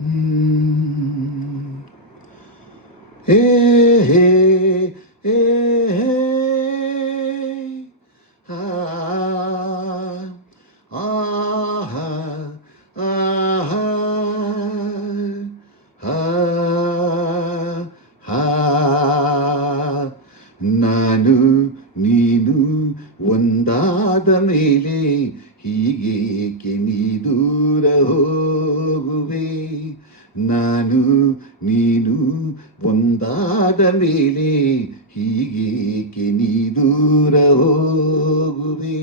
ಹ್ಮ್. ಹೇ ಹೇ ಹೇ ಹೇ. ಆ ಆಹಾ ಆಹಾ ಆ ಆ. ನಾನು ನೀನು ಒಂದಾದ ಮೇಲೆ ಹೀಗೇಕೆ ನೀ ದೂರ ಹೋಗುವೆ. ನಾನು ನೀನು ಒಂದಾದ ಮೇಲೆ ಹೀಗೇಕೆ ನೀ ದೂರ ಹೋಗುವೆ.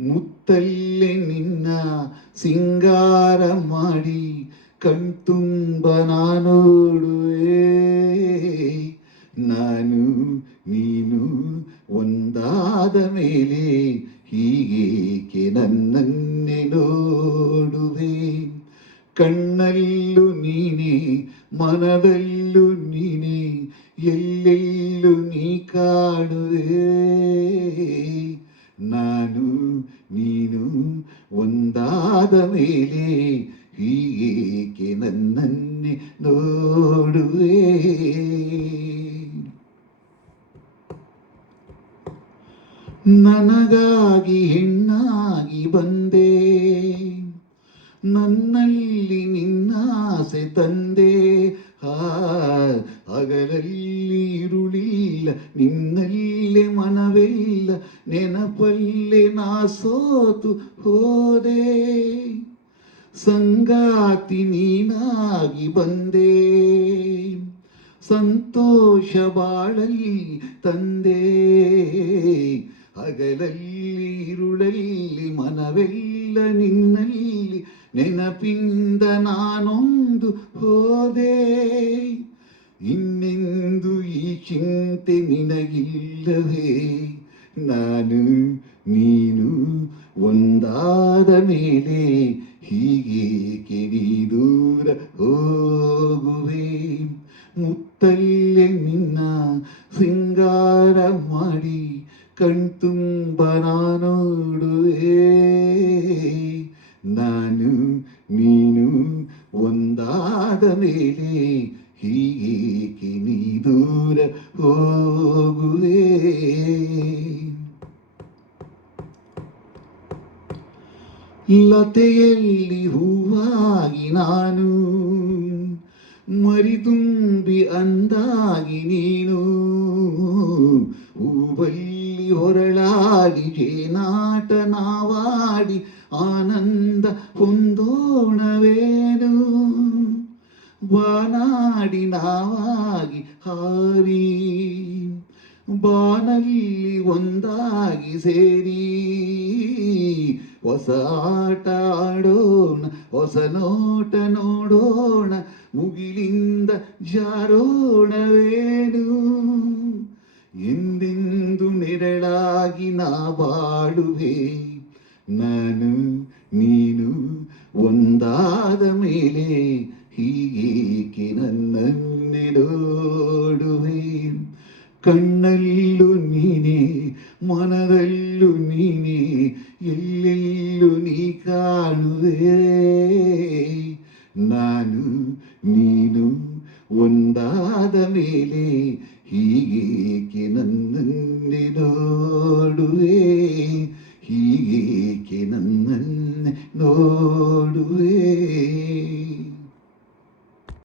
ಮುತ್ತಲ್ಲೇ ನಿನ್ನ ಸಿಂಗಾರ ಮಾಡಿ ಕಣ್ತುಂಬ ನಾನೋಡುವೆ. ನಾನು ನೀನು ಒಂದಾದ ಮೇಲೆ ಹೀಗೇಕೆ ನನ್ನನ್ನೇ ನೋಡುವೆ. ಕಣ್ಣಲ್ಲೂ ನೀನೇ ಮನದಲ್ಲೂ ನೀನೇ ಎಲ್ಲೆಲ್ಲೂ ನೀ ಕಾಣುವೆ. ನಾನು ನೀನು ಒಂದಾದ ಮೇಲೆ ಹೀಗೇಕೆ ನನ್ನನ್ನೇ ನೋಡುವೆ. ನನಗಾಗಿ ಹೆಣ್ಣಾಗಿ ಬಂದೆ, ನನ್ನಲ್ಲಿ ನಿನ್ನಾಸೆ ತಂದೆ. ಹಗಲಲ್ಲಿ ಇರುಳಿಲ್ಲ ನಿನ್ನಲ್ಲೇ ಮನವೆಲ್ಲ ನೆನಪಲ್ಲೇ ನಾ ಸೋತು ಹೋದೆ. ಸಂಗಾತಿ ನೀನಾಗಿ ಬಂದೆ, ಸಂತೋಷ ಬಾಳಲ್ಲಿ ತಂದೆ. ಹಗಲಲ್ಲಿ ಇರುಳಲ್ಲಿ ಮನವೆಲ್ಲ ನಿನ್ನಲ್ಲಿ ನೆನಪಿಂದ ನಾನೊಂದು ಹೋದೆ. ಇನ್ನೆಂದು ಈ ಚಿಂತೆ ನಿನಗಿಲ್ಲವೇ. ನಾನು ನೀನು ಒಂದಾದ ಮೇಲೆ ಹೀಗೇಕೆ ನೀ ದೂರ ಹೋಗುವೆ. ಮುತ್ತಲ್ಲೇ ನಿನ್ನ ಸಿಂಗಾರ ಮಾಡಿ ಕಣ್ತುಂಬ ನಾನೋಡುವೆ. ನಾನು ನೀನು ಒಂದಾದ ಮೇಲೆ ಹೀಗೇಕೆ ನೀ ದೂರ ಹೋಗುವೆ. ಲತೆಯಲ್ಲಿ ಹೂವಾಗಿ ನಾನು, ಮರಿತುಂಬಿ ಅಂದಾಗಿ ನೀನು. ಹೂವಲ್ಲಿ ಹೊರಳಾಡಿ ಜೇನಾಟ ನಾವಾಡಿ ಆನಂದ ಹೊಂದೋಣವೇನು. ಬಾನಾಡಿ ನಾವಾಗಿ ಹಾರಿ ಬಾನಲ್ಲಿ ಒಂದಾಗಿ ಸೇರಿ ಹೊಸ ಆಟ ಆಡೋಣ, ಹೊಸ ನೋಟ ನೋಡೋಣ, ಮುಗಿಲಿಂದ ಜಾರೋಣವೇನು. ಎಂದೆಂದು ನೆರಳಾಗಿ ನಾ ಬಾಳುವೆ. ನಾನು ನೀನು ಒಂದಾದ ಮೇಲೆ ಹೀಗೇಕೆ ನನ್ನನ್ನೇ ನೋಡುವೆ. ಕಣ್ಣಲ್ಲೂ ನೀನೇ ಮನದಲ್ಲೂ ನೀನೇ ಎಲ್ಲೆಲ್ಲೂ ನೀ ಕಾಣುವೆ. ನಾನು ನೀನು ಒಂದಾದ ಮೇಲೆ ಹೀಗೇಕೆ ನನ್ನನ್ನೇ ನೋಡುವೆ. ಹೀಗೇಕೆ ನನ್ನನ್ನೇ ನೋಡುವೆ.